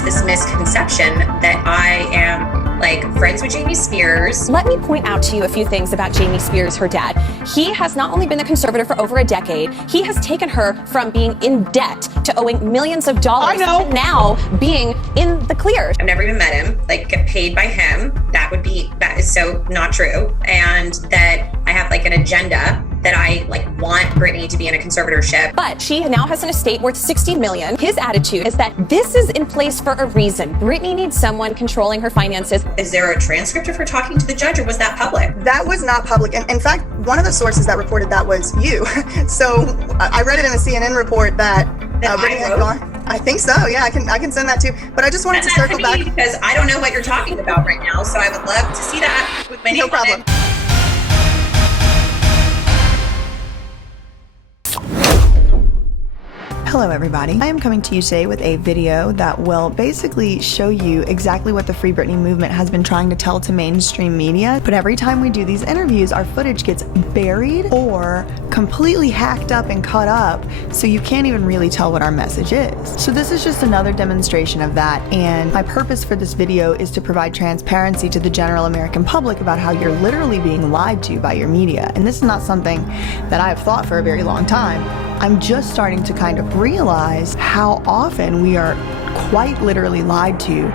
there's this misconception that I am like friends with Jamie Spears. Let me point out to you a few things about Jamie Spears, her dad. He has not only been the conservator for over a decade, he has taken her from being in debt to owing millions of dollars to now being in the clear. I've never even met him, like get paid by him. That is so not true. And that I have like an agenda that I like want Britney to be in a conservatorship. But she now has an estate worth $60 million. His attitude is that this is in place for a reason. Britney needs someone controlling her finances. Is there a transcript of her talking to the judge, or was that public? That was not public. And in fact, one of the sources that reported that was you. So I read it in a CNN report that Britney had gone. I think so. Yeah, I can send that too. But I just wanted to circle back because I don't know what you're talking about right now. So I would love to see that with my name. No problem. Hello everybody. I am coming to you today with a video that will basically show you exactly what the Free Britney movement has been trying to tell to mainstream media. But every time we do these interviews, our footage gets buried or completely hacked up and cut up, so you can't even really tell what our message is. So this is just another demonstration of that, and my purpose for this video is to provide transparency to the general American public about how you're literally being lied to by your media. And this is not something that I have thought for a very long time. I'm just starting to kind of realize how often we are quite literally lied to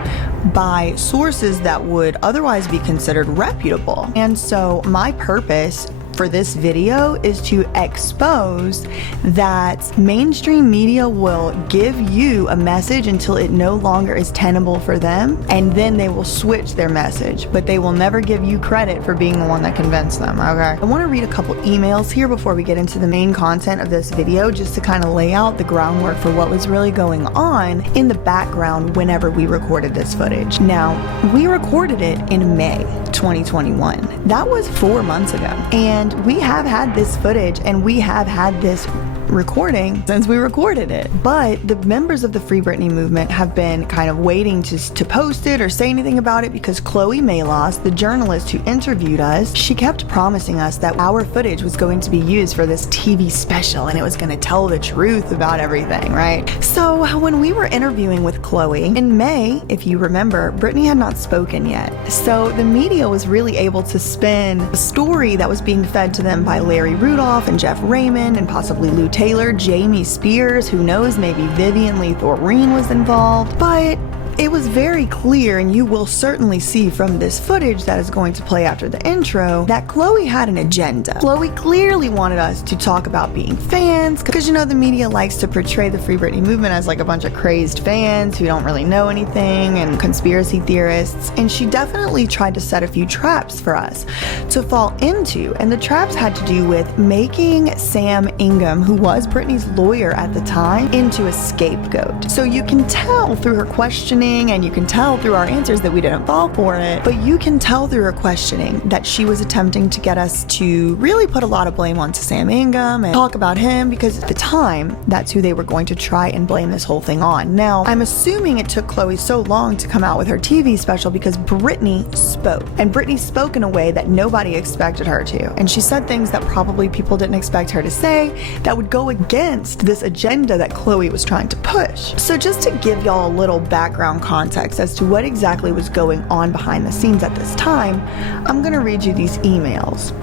by sources that would otherwise be considered reputable. And so my purpose for this video is to expose that mainstream media will give you a message until it no longer is tenable for them, and then they will switch their message, but they will never give you credit for being the one that convinced them, okay? I want to read a couple emails here before we get into the main content of this video, just to kind of lay out the groundwork for what was really going on in the background whenever we recorded this footage. Now, we recorded it in May 2021. That was 4 months ago, and we have had this footage and we have had this recording since we recorded it. But the members of the Free Britney movement have been kind of waiting to post it or say anything about it because Chloe Malos, the journalist who interviewed us, she kept promising us that our footage was going to be used for this TV special and it was going to tell the truth about everything, right? So when we were interviewing with Chloe in May, if you remember, Britney had not spoken yet. So the media was really able to spin a story that was being fed to them by Larry Rudolph and Jeff Raymond and possibly Lou Taylor, Jamie Spears, who knows, maybe Vivian Lee Thoreen was involved, but it was very clear, and you will certainly see from this footage that is going to play after the intro, that Chloe had an agenda. Chloe clearly wanted us to talk about being fans, because you know the media likes to portray the Free Britney movement as like a bunch of crazed fans who don't really know anything and conspiracy theorists, and she definitely tried to set a few traps for us to fall into, and the traps had to do with making Sam Ingham, who was Britney's lawyer at the time, into a scapegoat. So you can tell through her questioning, and you can tell through our answers that we didn't fall for it, but you can tell through her questioning that she was attempting to get us to really put a lot of blame onto Sam Ingham and talk about him, because at the time, that's who they were going to try and blame this whole thing on. Now, I'm assuming it took Chloe so long to come out with her TV special because Britney spoke, and Britney spoke in a way that nobody expected her to, and she said things that probably people didn't expect her to say that would go against this agenda that Chloe was trying to push. So just to give y'all a little background context as to what exactly was going on behind the scenes at this time, I'm going to read you these emails.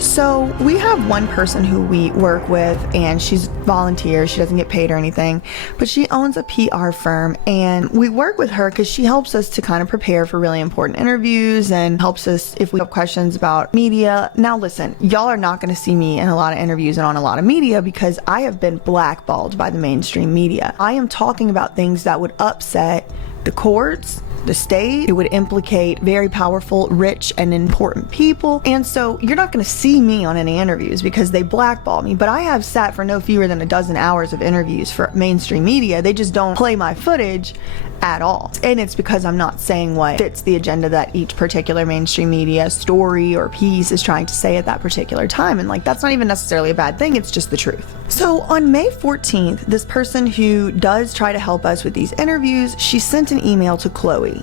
So we have one person who we work with, and she's volunteer. She doesn't get paid or anything, but she owns a PR firm, and we work with her because she helps us to kind of prepare for really important interviews and helps us if we have questions about media. Now listen, y'all are not going to see me in a lot of interviews and on a lot of media because I have been blackballed by the mainstream media. I am talking about things that would upset the courts, the state. It would implicate very powerful, rich, and important people. And so you're not going to see me on any interviews because they blackball me. But I have sat for no fewer than a dozen hours of interviews for mainstream media. They just don't play my footage at all. And it's because I'm not saying what fits the agenda that each particular mainstream media story or piece is trying to say at that particular time. And like, that's not even necessarily a bad thing. It's just the truth. So on May 14th, this person who does try to help us with these interviews, she sent an email to Chloe.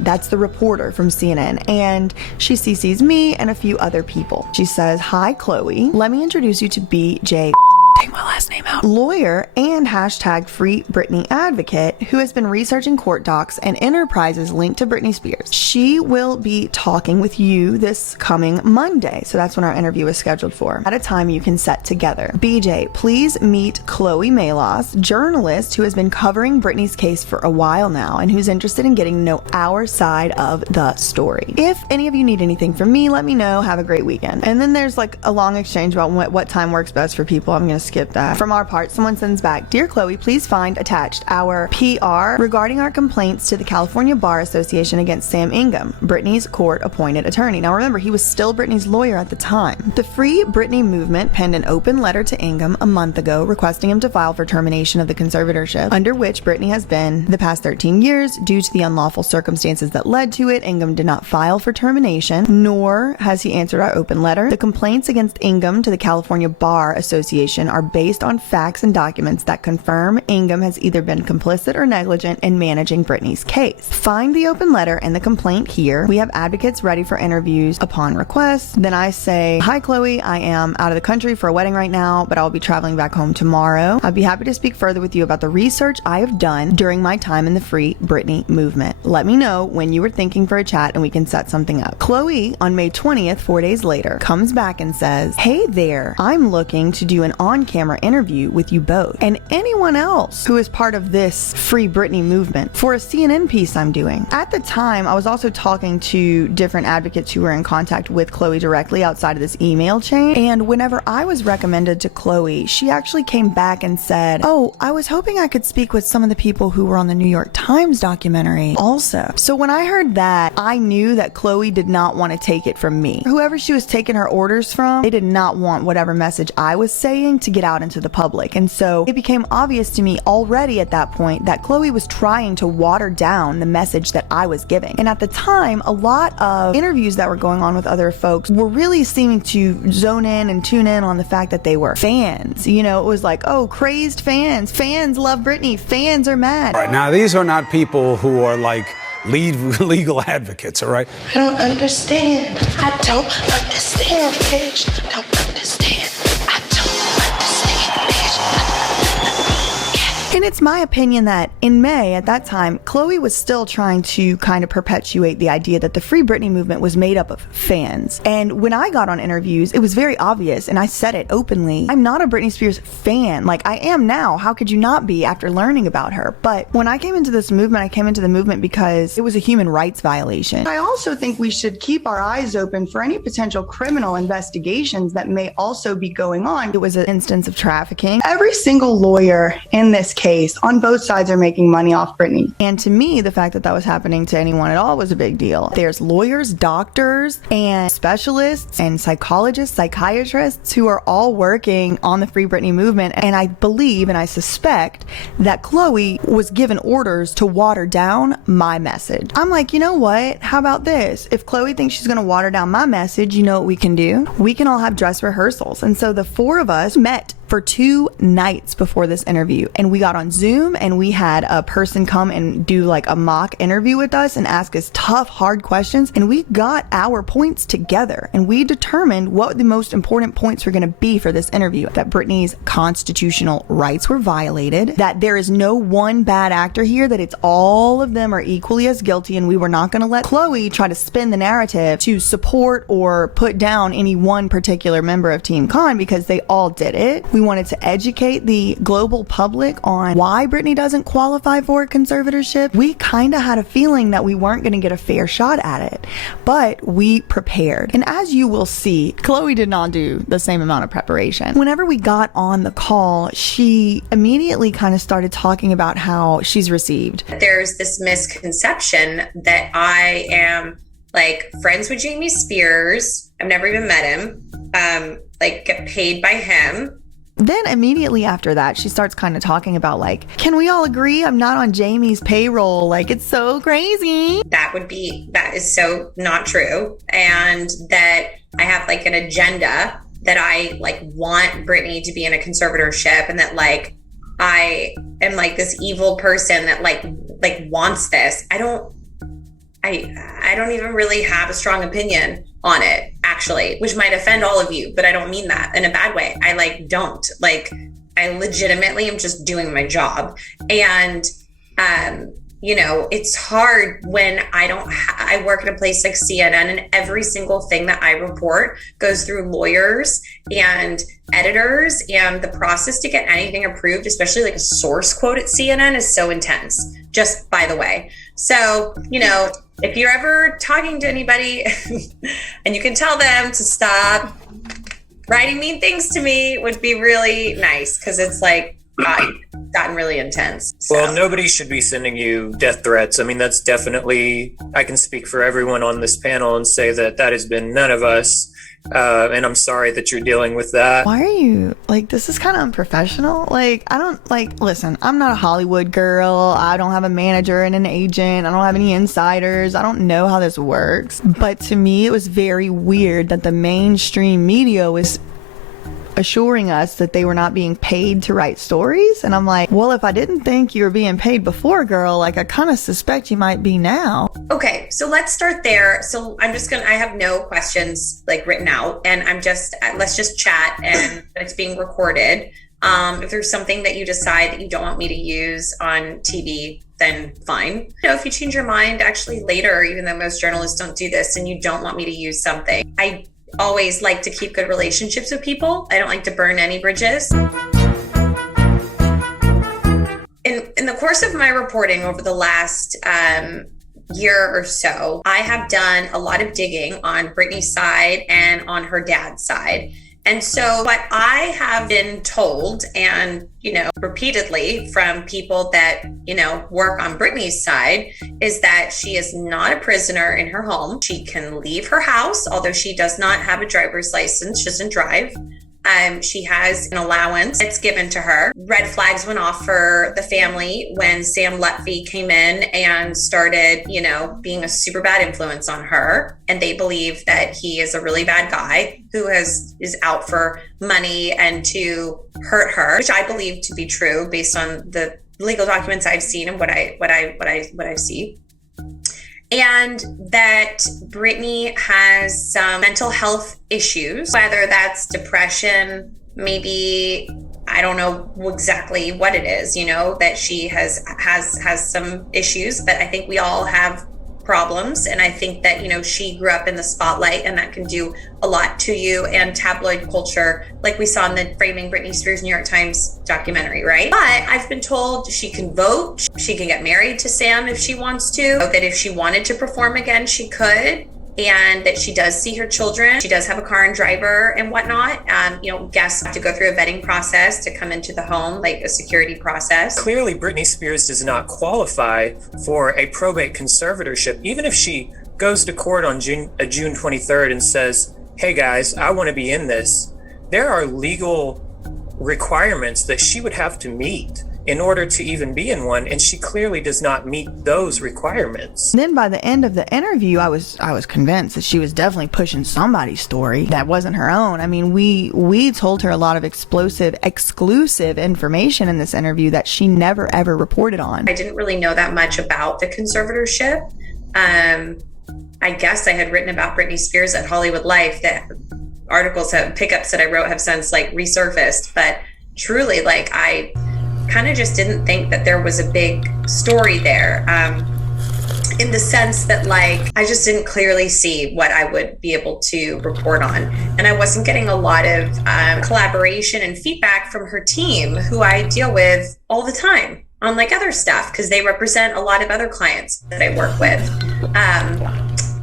That's the reporter from CNN. And she CCs me and a few other people. She says, "Hi, Chloe. Let me introduce you to BJ." take my last name out, lawyer and hashtag Free Britney advocate who has been researching court docs and enterprises linked to Britney Spears. She will be talking with you this coming Monday. So that's when our interview is scheduled for, at a time you can set together. BJ, please meet Chloe Malos, journalist who has been covering Britney's case for a while now and who's interested in getting to know our side of the story. If any of you need anything from me, let me know. Have a great weekend. And then there's like a long exchange about what time works best for people. I'm going to skip that. From our part, someone sends back, Dear Chloe, please find attached our PR regarding our complaints to the California Bar Association against Sam Ingham, Britney's court-appointed attorney. Now remember, he was still Britney's lawyer at the time. The Free Britney movement penned an open letter to Ingham a month ago requesting him to file for termination of the conservatorship, under which Britney has been the past 13 years. Due to the unlawful circumstances that led to it, Ingham did not file for termination, nor has he answered our open letter. The complaints against Ingham to the California Bar Association are based on facts and documents that confirm Ingham has either been complicit or negligent in managing Britney's case. Find the open letter and the complaint here. We have advocates ready for interviews upon request. Then I say, Hi Chloe, I am out of the country for a wedding right now, but I'll be traveling back home tomorrow. I'd be happy to speak further with you about the research I have done during my time in the Free Britney movement. Let me know when you were thinking for a chat and we can set something up. Chloe, on May 20th, 4 days later, comes back and says, Hey there, I'm looking to do an on-camera interview with you both and anyone else who is part of this Free Britney movement for a CNN piece I'm doing. At the time, I was also talking to different advocates who were in contact with Chloe directly outside of this email chain. And whenever I was recommended to Chloe, she actually came back and said, Oh, I was hoping I could speak with some of the people who were on the New York Times documentary also. So when I heard that, I knew that Chloe did not want to take it from me. Whoever she was taking her orders from, they did not want whatever message I was saying to get out into the public. And so it became obvious to me already at that point that Chloe was trying to water down the message that I was giving. And at the time, a lot of interviews that were going on with other folks were really seeming to zone in and tune in on the fact that they were fans. You know, it was like, oh, crazed fans. Fans love Britney. Fans are mad. All right, now these are not people who are like legal advocates, all right? I don't understand. I don't understand, bitch. I don't understand. I don't understand, bitch. And it's my opinion that in May, at that time, Chloe was still trying to kind of perpetuate the idea that the Free Britney movement was made up of fans. And when I got on interviews, it was very obvious, and I said it openly, I'm not a Britney Spears fan. Like, I am now. How could you not be after learning about her? But when I came into this movement, I came into the movement because it was a human rights violation. I also think we should keep our eyes open for any potential criminal investigations that may also be going on. It was an instance of trafficking. Every single lawyer in this case on both sides are making money off Britney. And to me, the fact that that was happening to anyone at all was a big deal. There's lawyers, doctors, and specialists, and psychologists, psychiatrists who are all working on the Free Britney movement. And I believe and I suspect that Chloe was given orders to water down my message. I'm like, you know what? How about this? If Chloe thinks she's going to water down my message, you know what we can do? We can all have dress rehearsals. And so the four of us met for 2 nights before this interview, and we got on Zoom and we had a person come and do like a mock interview with us and ask us tough, hard questions, and we got our points together and we determined what the most important points were going to be for this interview. That Britney's constitutional rights were violated, that there is no one bad actor here, that it's all of them are equally as guilty, and we were not going to let Chloe try to spin the narrative to support or put down any one particular member of Team Con, because they all did it. We wanted to educate the global public on why Britney doesn't qualify for a conservatorship. We kind of had a feeling that we weren't going to get a fair shot at it, but we prepared. And as you will see, Chloe did not do the same amount of preparation. Whenever we got on the call, she immediately kind of started talking about how she's received. There's this misconception that I am like friends with Jamie Spears. I've never even met him. Like get paid by him. Then immediately after that, she starts kind of talking about like, can we all agree I'm not on Jamie's payroll? Like, it's so crazy. That is so not true. And that I have like an agenda that I like want Britney to be in a conservatorship, and that like I am like this evil person that like wants this. I don't even really have a strong opinion on it, actually, which might offend all of you, but I don't mean that in a bad way. I like don't like I legitimately am just doing my job. And, you know, it's hard when I work at a place like CNN, and every single thing that I report goes through lawyers and editors, and the process to get anything approved, especially like a source quote at CNN, is so intense, just by the way. So, you know, if you're ever talking to anybody and you can tell them to stop writing mean things to me, would be really nice, because it's like gotten really intense. So. Well, nobody should be sending you death threats. I mean, that's definitely, I can speak for everyone on this panel and say that has been none of us. And I'm sorry that you're dealing with that. Why are you, like, this is kind of unprofessional. Like, I don't, like, listen, I'm not a Hollywood girl. I don't have a manager and an agent. I don't have any insiders. I don't know how this works. But to me, it was very weird that the mainstream media was assuring us that they were not being paid to write stories. And I'm like, well, if I didn't think you were being paid before, girl, like, I kind of suspect you might be now. Okay, so let's start there. So I have no questions like written out, and let's just chat, and it's being recorded. If there's something that you decide that you don't want me to use on TV, then fine. You know, if you change your mind actually later, even though most journalists don't do this, and you don't want me to use something, I always like to keep good relationships with people. I don't like to burn any bridges. In the course of my reporting over the last year or so, I have done a lot of digging on Britney's side and on her dad's side. And so what I have been told, and, you know, repeatedly from people that, you know, work on Britney's side, is that she is not a prisoner in her home. She can leave her house, although she does not have a driver's license. She doesn't drive. She has an allowance that's given to her. Red flags went off for the family when Sam Lutfi came in and started, you know, being a super bad influence on her. And they believe that he is a really bad guy who is out for money and to hurt her, which I believe to be true based on the legal documents I've seen and what I see. And that Britney has some mental health issues, whether that's depression, maybe, I don't know exactly what it is, you know, that she has some issues, but I think we all have problems. And I think that, you know, she grew up in the spotlight, and that can do a lot to you, and tabloid culture, like we saw in the Framing Britney Spears New York Times documentary, right? But I've been told she can vote, she can get married to Sam if she wants to, that if she wanted to perform again, she could, and that she does see her children. She does have a car and driver and whatnot. You know, guests have to go through a vetting process to come into the home, like a security process. Clearly, Britney Spears does not qualify for a probate conservatorship, even if she goes to court on June 23rd and says, hey guys, I want to be in this. There are legal requirements that she would have to meet in order to even be in one, and she clearly does not meet those requirements. Then by the end of the interview, I was convinced that she was definitely pushing somebody's story that wasn't her own. I mean, we told her a lot of exclusive information in this interview that she never ever reported on. I didn't really know that much about the conservatorship. I guess I had written about Britney Spears at Hollywood Life, that articles, pickups that I wrote have since like resurfaced, but truly, like, I kind of just didn't think that there was a big story there, in the sense that, like, I just didn't clearly see what I would be able to report on. And I wasn't getting a lot of collaboration and feedback from her team, who I deal with all the time on like other stuff, because they represent a lot of other clients that I work with.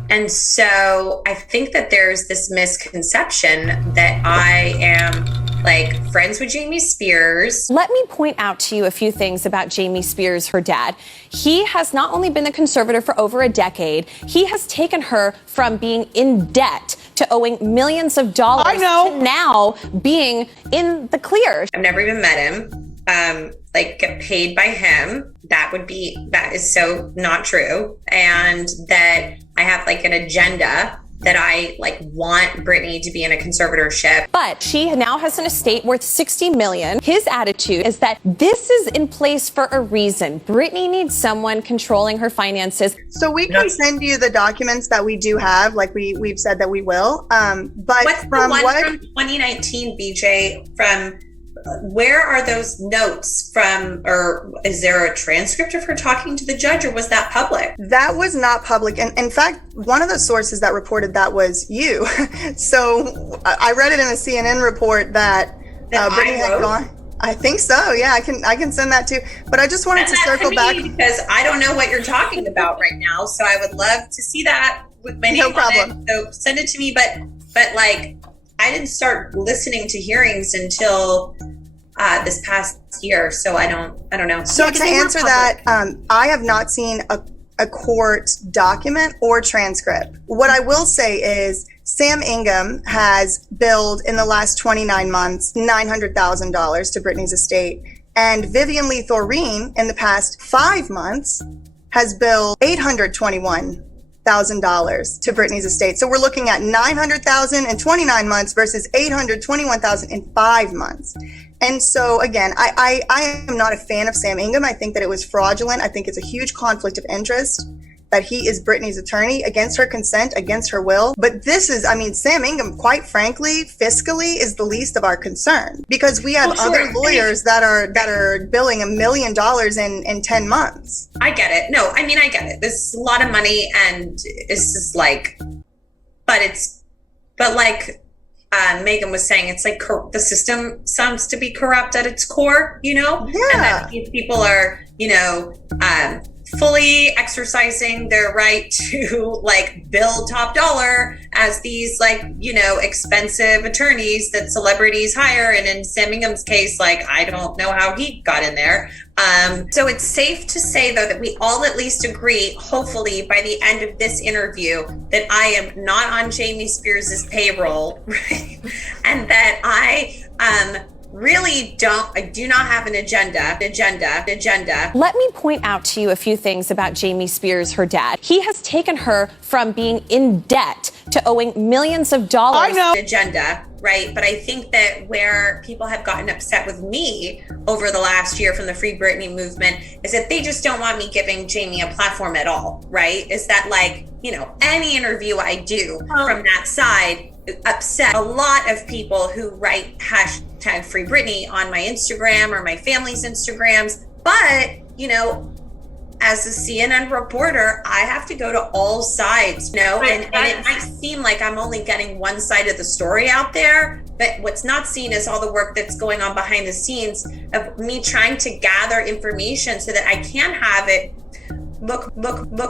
And so I think that there's this misconception that I am like friends with Jamie Spears. Let me point out to you a few things about Jamie Spears, her dad. He has not only been the conservator for over a decade, he has taken her from being in debt to owing millions of dollars to now being in the clear. I've never even met him. Like, get paid by him. That is so not true. And that I have like an agenda that I like want Britney to be in a conservatorship. But she now has an estate worth $60 million. His attitude is that this is in place for a reason. Britney needs someone controlling her finances. So we can send you the documents that we do have, like we've said that we will. But what's from the one what from 2019, BJ, from where are those notes from, or is there a transcript of her talking to the judge, or was that public? That was not public. And in fact, one of the sources that reported that was you. So I read it in a CNN report that Britney had gone. I think so. Yeah, I can send that too. But I just wanted to circle back because I don't know what you're talking about right now. So I would love to see that with my name no problem. on it. So send it to me. But like, I didn't start listening to hearings until this past year. So I don't know. So to answer that, I have not seen a court document or transcript. What I will say is Sam Ingham has billed in the last 29 months $900,000 to Britney's estate, and Vivian Lee Thoreen in the past 5 months has billed $821,000 to Britney's estate. So we're looking at $900,000 in 29 months versus $821,000 in 5 months. And so again, I am not a fan of Sam Ingham. I think that it was fraudulent. I think it's a huge conflict of interest that he is Britney's attorney against her consent, against her will. But this is, I mean, Sam Ingham, quite frankly, fiscally is the least of our concern, because we have other lawyers that are billing $1 million in 10 months. I get it. No, I mean, I get it. This is a lot of money, and it's just like, but like Megan was saying, it's like the system sounds to be corrupt at its core, you know? Yeah. And that these people are, you know, fully exercising their right to like bill top dollar as these like, you know, expensive attorneys that celebrities hire. And in Sam Ingham's case, like, I don't know how he got in there. So it's safe to say, though, that we all at least agree, hopefully by the end of this interview, that I am not on Jamie Spears' payroll, right? And that I do not have an agenda. Let me point out to you a few things about Jamie Spears, her dad. He has taken her from being in debt to owing millions of dollars. I know. Agenda, right? But I think that where people have gotten upset with me over the last year from the Free Britney movement is that they just don't want me giving Jamie a platform at all, right? Is that like, you know, any interview I do from that side upset a lot of people who write hashtag Free Britney on my Instagram or my family's Instagrams. But, you know, as a CNN reporter, I have to go to all sides, you know, and it might seem like I'm only getting one side of the story out there, but what's not seen is all the work that's going on behind the scenes of me trying to gather information so that I can have it look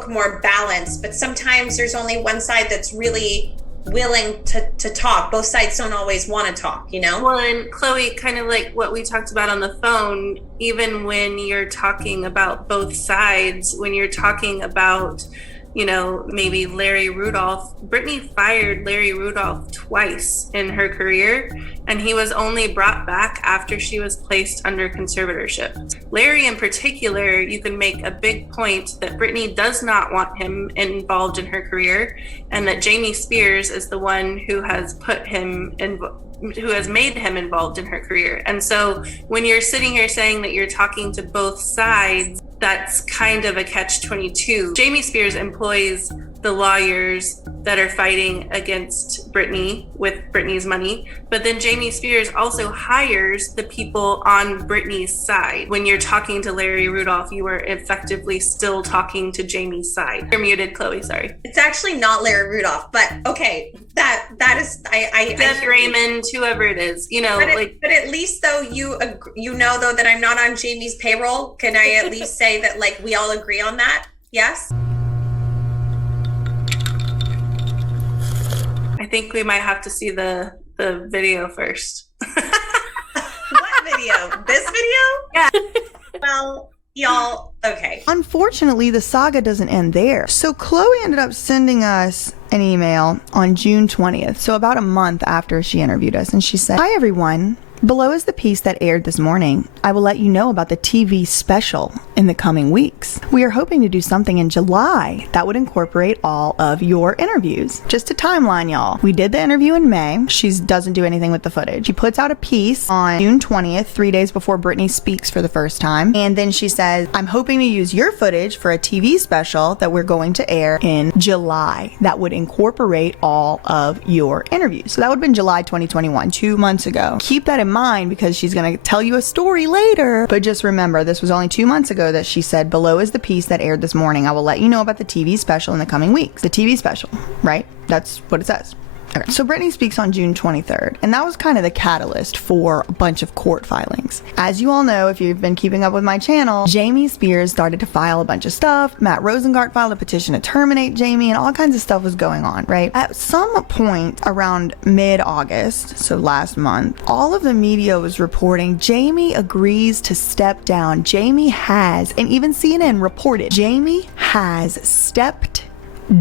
more balanced. But sometimes there's only one side that's really willing to talk. Both sides don't always want to talk, you know? Well, and Chloe, kind of like what we talked about on the phone, even when you're talking about both sides, when you're talking about, you know, maybe Larry Rudolph, Britney fired Larry Rudolph twice in her career, and he was only brought back after she was placed under conservatorship. Larry in particular, you can make a big point that Britney does not want him involved in her career, and that Jamie Spears is the one who has put him in, who has made him involved in her career. And so when you're sitting here saying that you're talking to both sides, that's kind of a catch-22. Jamie Spears employs the lawyers that are fighting against Britney with Britney's money, but then Jamie Spears also hires the people on Britney's side. When you're talking to Larry Rudolph, you are effectively still talking to Jamie's side. You're muted, Chloe, sorry. It's actually not Larry Rudolph, but okay, that is, Seth Raymond, whoever it is, you know. But at least though, you know though that I'm not on Jamie's payroll. Can I at least say that like we all agree on that? Yes? I think we might have to see the video first. What video? This video? Yeah. Well, y'all, okay. Unfortunately, the saga doesn't end there. So Chloe ended up sending us an email on June 20th, so about a month after she interviewed us, and she said, "Hi everyone. Below is the piece that aired this morning. I will let you know about the TV special in the coming weeks. We are hoping to do something in July that would incorporate all of your interviews." Just a timeline, y'all. We did the interview in May. She doesn't do anything with the footage. She puts out a piece on June 20th, 3 days before Britney speaks for the first time. And then she says, "I'm hoping to use your footage for a TV special that we're going to air in July that would incorporate all of your interviews." So that would have been July 2021, 2 months ago. Keep that in in mind because she's going to tell you a story later. But just remember, this was only 2 months ago that she said, below is the piece that aired this morning. I will let you know about the TV special in the coming weeks. The TV special, right? That's what it says. Okay. So Britney speaks on June 23rd, and that was kind of the catalyst for a bunch of court filings. As you all know, if you've been keeping up with my channel, Jamie Spears started to file a bunch of stuff. Matt Rosengart filed a petition to terminate Jamie, and all kinds of stuff was going on, right? At some point around mid-August, so last month, all of the media was reporting Jamie agrees to step down. Jamie has, and even CNN reported, Jamie has stepped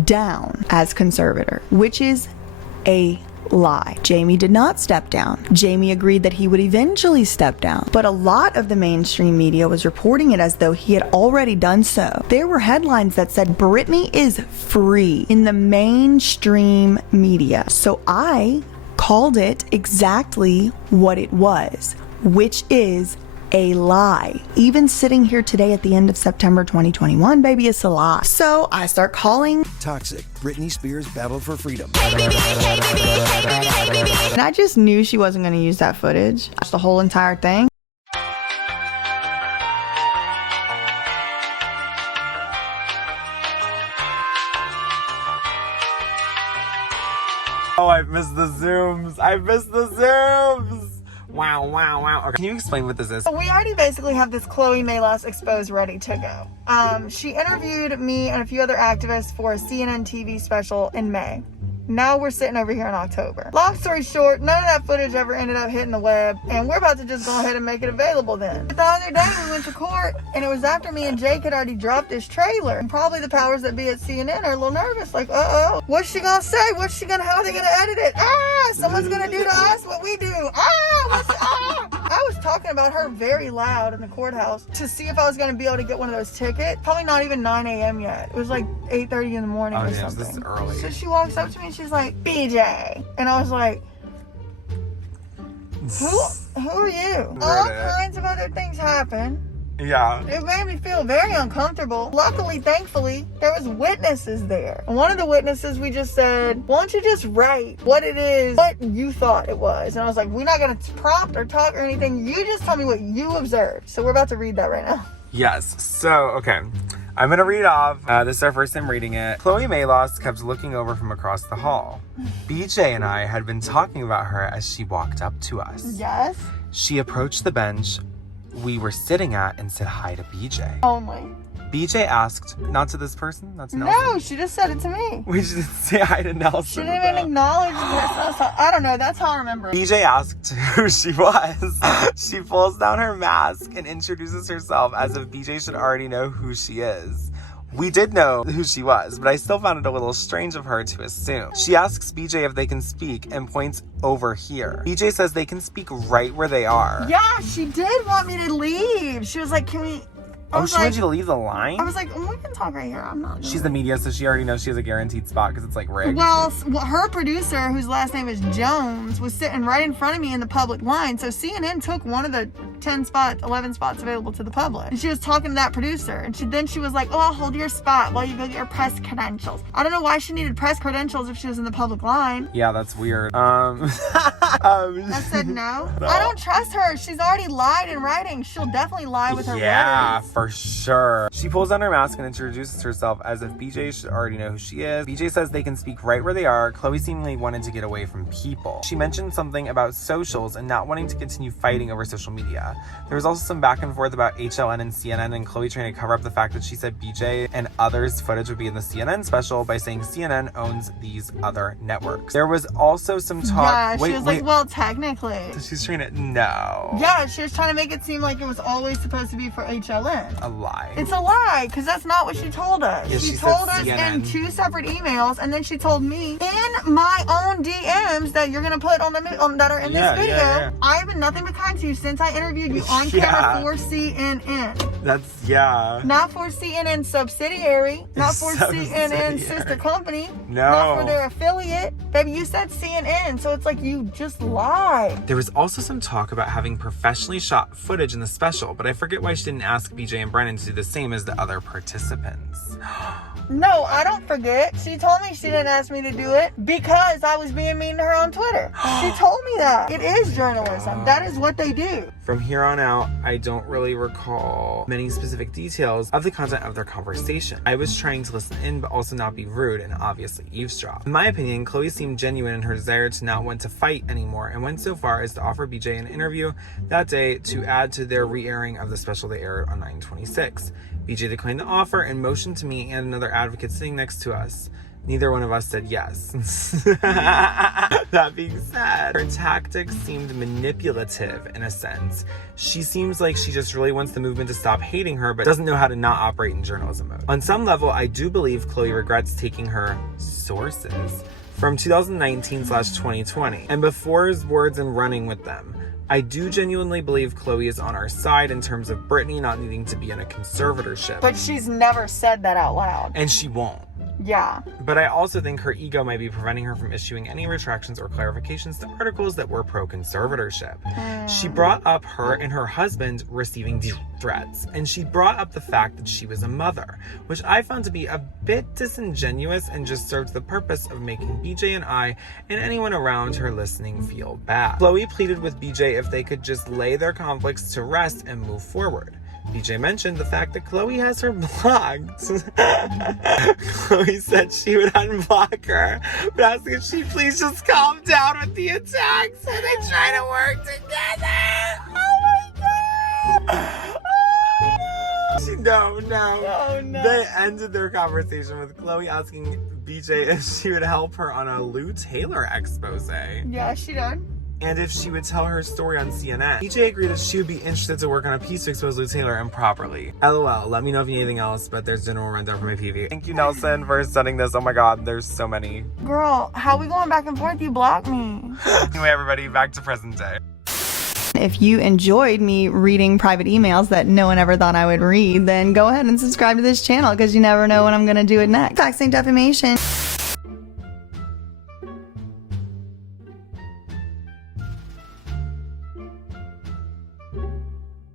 down as conservator, which is a lie. Jamie did not step down. Jamie agreed that he would eventually step down, but a lot of the mainstream media was reporting it as though he had already done so. There were headlines that said Britney is free in the mainstream media. So I called it exactly what it was, which is a lie. Even sitting here today at the end of September 2021, baby, it's a lie. So I start calling Toxic, Britney Spears' battle for freedom. and I just knew she wasn't going to use that footage. That's the whole entire thing. Oh, I missed the zooms. I missed the zooms. Wow, wow, wow. Okay. Can you explain what this is? We already basically have this Chloe Malos exposed ready to go. She interviewed me and a few other activists for a CNN TV special in May. Now we're sitting over here in October. Long story short, none of that footage ever ended up hitting the web, and we're about to just go ahead and make it available then. But the other day we went to court, and it was after me and Jake had already dropped this trailer. And probably the powers that be at CNN are a little nervous, like, uh-oh, what's she gonna say? What's she gonna, how are they gonna edit it? Someone's gonna do to us what we do. I was talking about her very loud in the courthouse to see if I was gonna be able to get one of those tickets. Probably not even 9 a.m. yet. It was like 8:30 in the morning or something. This is early. So she walks up to me and she's like, BJ. And I was like, who are you? All kinds of other things happen. Yeah. It made me feel very uncomfortable. Luckily, thankfully, there was witnesses there. And one of the witnesses, we just said, why don't you just write what it is, what you thought it was. And I was like, we're not going to prompt or talk or anything. You just tell me what you observed. So we're about to read that right now. Yes. So, okay. I'm going to read it off. This is our first time reading it. Chloe Malos kept looking over from across the hall. BJ and I had been talking about her as she walked up to us. Yes. She approached the bench we were sitting at and said hi to BJ. Only. BJ asked, not to this person? That's Nelson? No, she just said it to me. We should say hi to Nelson. She didn't even acknowledge the person. I don't know. That's how I remember it. BJ asked who she was. She pulls down her mask and introduces herself as if BJ should already know who she is. We did know who she was, but I still found it a little strange of her to assume. She asks BJ if they can speak and points over here. BJ says they can speak right where they are. Yeah, she did want me to leave. She was like, can we... Oh, she wanted you to leave the line? I was like, we can talk right here. I'm not. She's the media, so she already knows she has a guaranteed spot because it's like rigged. Well, her producer, whose last name is Jones, was sitting right in front of me in the public line. So CNN took one of the 11 spots available to the public. And she was talking to that producer. And then she was like, oh, I'll hold your spot while you go get your press credentials. I don't know why she needed press credentials if she was in the public line. Yeah, that's weird. I said no. I don't trust her. She's already lied in writing. She'll definitely lie with her words. For sure. She pulls down her mask and introduces herself as if BJ should already know who she is. BJ says they can speak right where they are. Chloe seemingly wanted to get away from people. She mentioned something about socials and not wanting to continue fighting over social media. There was also some back and forth about HLN and CNN, and Chloe trying to cover up the fact that she said BJ and others' footage would be in the CNN special by saying CNN owns these other networks. There was also some talk. Yeah, she was like, well, technically. She's trying to, no. Yeah, she was trying to make it seem like it was always supposed to be for HLN. A lie. It's a lie, because that's not what she told us. Yeah, she told us in 2 separate emails, and then she told me in my own DMs that you're going to put on that are in this video. I've been nothing but kind to you since I interviewed interviewed you on camera for CNN. That's, yeah. Not for CNN subsidiary. Not for CNN sister company. No. Not for their affiliate. Baby, you said CNN, so it's like you just lied. There was also some talk about having professionally shot footage in the special, but I forget why she didn't ask BJ and Brennan to do the same as the other participants. No, I don't forget. She told me she didn't ask me to do it because I was being mean to her on Twitter. She told me that. It is journalism. That is what they do. From here on out, I don't really recall many specific details of the content of their conversation. I was trying to listen in, but also not be rude and obviously eavesdrop. In my opinion, Chloe seemed genuine in her desire to not want to fight anymore and went so far as to offer BJ an interview that day to add to their re-airing of the special they aired on 9/26. BJ declined the offer and motioned to me and another advocate sitting next to us. Neither one of us said yes. That being said, her tactics seemed manipulative in a sense. She seems like she just really wants the movement to stop hating her, but doesn't know how to not operate in journalism mode. On some level, I do believe Chloe regrets taking her sources from 2019/2020 and before his words and running with them. I do genuinely believe Chloe is on our side in terms of Britney not needing to be in a conservatorship. But she's never said that out loud. And she won't. Yeah. But I also think her ego might be preventing her from issuing any retractions or clarifications to articles that were pro-conservatorship. She brought up her and her husband receiving threats, and she brought up the fact that she was a mother, which I found to be a bit disingenuous and just served the purpose of making BJ and I and anyone around her listening feel bad. Chloe pleaded with BJ if they could just lay their conflicts to rest and move forward. BJ mentioned the fact that Chloe has her blocked. Chloe said she would unblock her, but asked if she please just calm down with the attacks and they try to work together. Oh my god! No. They ended their conversation with Chloe asking BJ if she would help her on a Lou Taylor expose. Yeah, she did. And if she would tell her story on CNN. BJ agreed that she would be interested to work on a piece to expose Lou Taylor improperly. LOL, let me know if you need anything else, but there's general rundown for my PV. Thank you, Nelson, for sending this. Oh my god, there's so many. Girl, how we going back and forth? You blocked me. Anyway, everybody, back to present day. If you enjoyed me reading private emails that no one ever thought I would read, then go ahead and subscribe to this channel because you never know when I'm going to do it next. Toxic defamation.